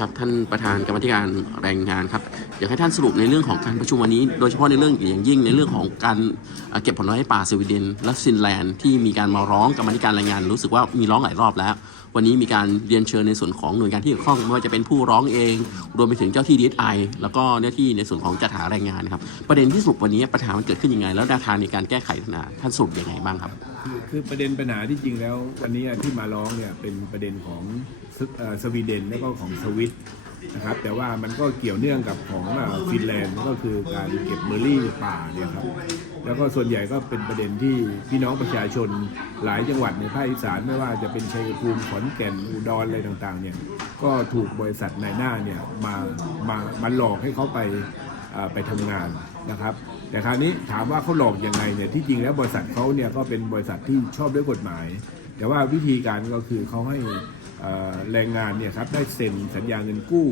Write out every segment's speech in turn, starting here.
ครับท่านประธานกรรมธิการแรงงานครับอยากให้ท่านสรุปในเรื่องของการประชุมวันนี้ โดยเฉพาะในเรื่องอย่างยิ่งในเรื่องของการเก็บผลไม้ป่าสวีเดนและฟินแลนด์ที่มีการมาร้องกรรมธิการแรงงาน รู้สึกว่ามีร้องหลายรอบแล้ว วันนี้มีการเรียนเชิญในส่วนของหน่วยงานที่เกี่ยวข้องไม่ว่าจะเป็นผู้ร้องเอง รวมไปถึงเจ้าที่ดีไอแล้วก็เจ้าที่ในส่วนของจัดหาแรงงานครับประเด็นที่สรุปวันนี้ปัญหามันเกิดขึ้นยังไง แล้วแนวทางในการแก้ไขปัญหาท่านสรุปยังไงบ้างครับ คือคือประเด็นปัญหาที่จริงแล้ว วันนี้ที่มาร้องเนี่ยเป็นประเด็นของสวีเดนแล้วก็ของสวิตนะครับแต่ว่ามันก็เกี่ยวเนื่องกับของฟินแลนด์ก็คือการเก็บเมอร์รี่ป่าเนี่ยครับแล้วก็ส่วนใหญ่ก็เป็นประเด็นที่พี่น้องประชาชนหลายจังหวัดในภาคอีสานไม่ว่าจะเป็นชัยภูมิขอนแก่นอุดรอะไรต่างๆเนี่ยก็ถูกบริษัทนายหน้าเนี่ยมามามาหลอกให้เขาไปไปทำงาน นะครับ แต่คราวนี้ถามว่าเขาหลอกยังไงเนี่ยที่จริงแล้วบริษัทเขาเนี่ยก็เป็นบริษัทที่ชอบด้วยกฎหมาย แต่ว่าวิธีการก็คือเขาให้แรงงานเนี่ยครับได้เซ็นสัญญาเงินกู้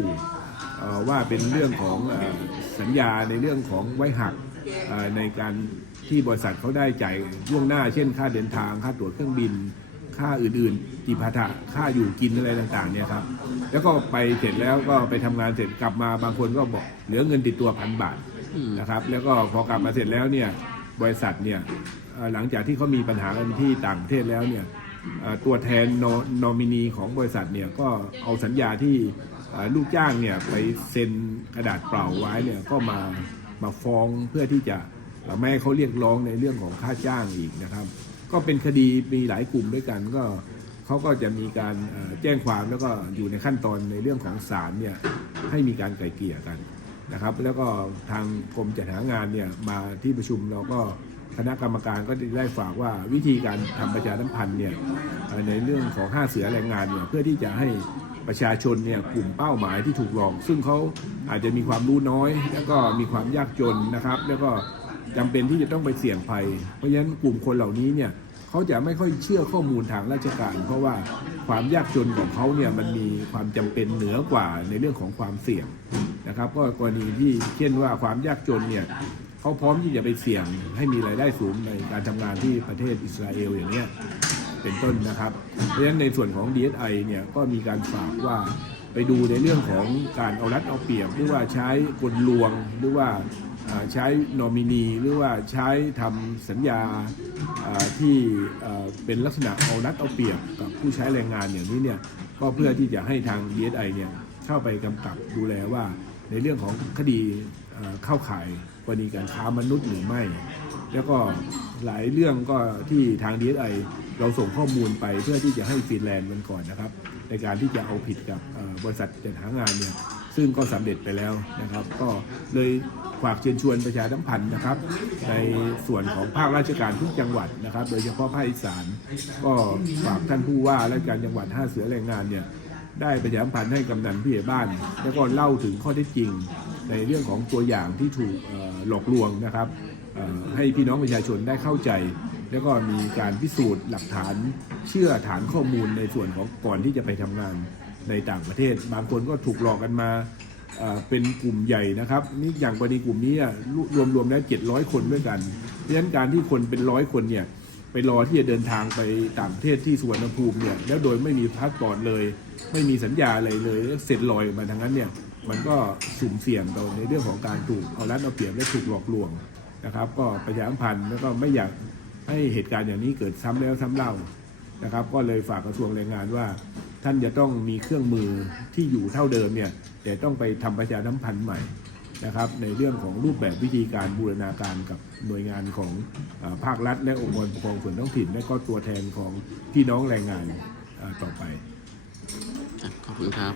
ว่าเป็นเรื่องของอสัญญาในเรื่องของไว้หักในการที่บริษัทเขาได้จ่ายล่วงหน้า เช่น ค่าเดินทางค่าตั๋วเครื่องบิน ค่าอื่นๆจิปาถะค่าอยู่กินอะไรต่างๆเนี่ยครับแล้วก็ไปเสร็จแล้วก็ไปทำงานเสร็จกลับมาบางคนก็บอกเหลือเงินติดตัวพันบาท นะครับ แล้วก็พอกลับมาเสร็จแล้วเนี่ยบริษัทเนี่ยหลังจากที่เขามีปัญหากันที่ต่างประเทศแล้วเนี่ยตัวแทนโนมินีของบริษัทเนี่ยก็เอาสัญญาที่ลูกจ้างเนี่ยไปเซ็นกระดาษเปล่าไว้เนี่ยก็มามาฟ้องเพื่อที่จะไม่ให้เขาเรียกร้องในเรื่องของค่าจ้างอีกนะครับ ก็เป็นคดีมีหลายกลุ่มด้วยกันก็เขาก็จะมีการแจ้งความแล้วก็อยู่ในขั้นตอนในเรื่องของศาลเนี่ยให้มีการไกล่เกลี่ยกัน นะครับ แล้วก็ทางกรมจัดหางานเนี่ยมาที่ประชุมเราก็คณะกรรมการก็ได้ฝากว่าวิธีการทำประชาสัมพันธ์เนี่ยในเรื่องของห้าเสือแรงงานเนี่ยเพื่อที่จะให้ประชาชนเนี่ยกลุ่มเป้าหมายที่ถูกหลอกซึ่งเขาอาจจะมีความรู้น้อย แล้วก็มีความยากจนนะครับ แล้วก็จำเป็นที่จะต้องไปเสี่ยงภัย เพราะฉะนั้นกลุ่มคนเหล่านี้เนี่ยเขาจะไม่ค่อยเชื่อข้อมูลทางราชการ เพราะว่าความยากจนของเขาเนี่ยมันมีความจำเป็นเหนือกว่าในเรื่องของความเสี่ยง นะครับ ก็กรณีที่เช่นว่าความยากจนเนี่ยเขาพร้อมที่จะไปเสี่ยงให้มีรายได้สูงในการทำงานที่ประเทศอิสราเอลอย่างเนี้ยเป็นต้นนะครับ เพราะฉะนั้นในส่วนของ DSI เนี่ยก็มีการฝากว่าไปดูในเรื่องของการเอารัดเอาเปรียบ หรือว่าใช้กลลวงหรือว่าใช้นอมินีหรือว่าใช้ทำสัญญาที่เป็นลักษณะเอารัดเอาเปรียบกับผู้ใช้แรงงานอย่างนี้เนี่ยก็เพื่อที่จะให้ทาง DSI เนี่ยเข้าไปกำกับดูแลว่า ในเรื่องของคดีเข้าข่ายกรณีการค้ามนุษย์หรือไม่ แล้วก็หลายเรื่องก็ที่ทาง DSI เราส่งข้อมูลไปเพื่อที่จะให้ฟินแลนด์มันก่อนนะครับ ในการที่จะเอาผิดกับบริษัทจัดหางานเนี่ยซึ่งก็สำเร็จไปแล้วนะครับ ก็เลยฝากเชิญชวนประชาสัมพันธ์นะครับ ในส่วนของภาคราชการทุกจังหวัดนะครับ โดยเฉพาะภาคอีสานก็ฝากท่านผู้ว่าและการจังหวัดห้าเสือแรงงานเนี่ย ได้ประชาสัมพันธ์ให้กำนันผู้ใหญ่บ้าน แล้วก็เล่าถึงข้อเท็จจริง ในเรื่องของตัวอย่างที่ถูกหลอกลวงนะครับให้พี่น้องประชาชนได้เข้าใจ แล้วก็มีการพิสูจน์หลักฐานเชื่อฐานข้อมูลในส่วนของก่อนที่จะไปทำงานในต่างประเทศ บางคนก็ถูกหลอกกันมาเป็นกลุ่มใหญ่นะครับนี่อย่างกรณีกลุ่มนี้รวมๆแล้ว700 คนด้วยกันเพราะฉะนั้นการที่คนเป็นร้อยคนเนี่ย ไปรอที่จะเดินทางไปต่างประเทศที่สุวรรณภูมิเนี่ยแล้วโดยไม่มีพาสปอร์ตเลย ไม่มีสัญญาอะไรเลยแล้วเสร็จลอยมาทางนั้นเนี่ยมันก็สุ่มเสี่ยงต่อในเรื่องของการถูกเอารัดเอาเปรียบและถูกหลอกลวงนะครับ ก็ประชาสัมพันธ์แล้วก็ไม่อยากให้เหตุการณ์อย่างนี้เกิดซ้ำแล้วซ้ำเล่านะครับ ก็เลยฝากกระทรวงแรงงานว่า ท่านจะต้องมีเครื่องมือที่อยู่เท่าเดิมเนี่ยแต่ต้องไปทำประชาสัมพันธ์ใหม่ นะครับในเรื่องของรูปแบบวิธีการบูรณาการกับหน่วยงานของอภาครัฐ และองค์กรปกครองส่วนท้องถิ่น และก็ตัวแทนของพี่น้องแรงงานต่อไป ขอบคุณครับ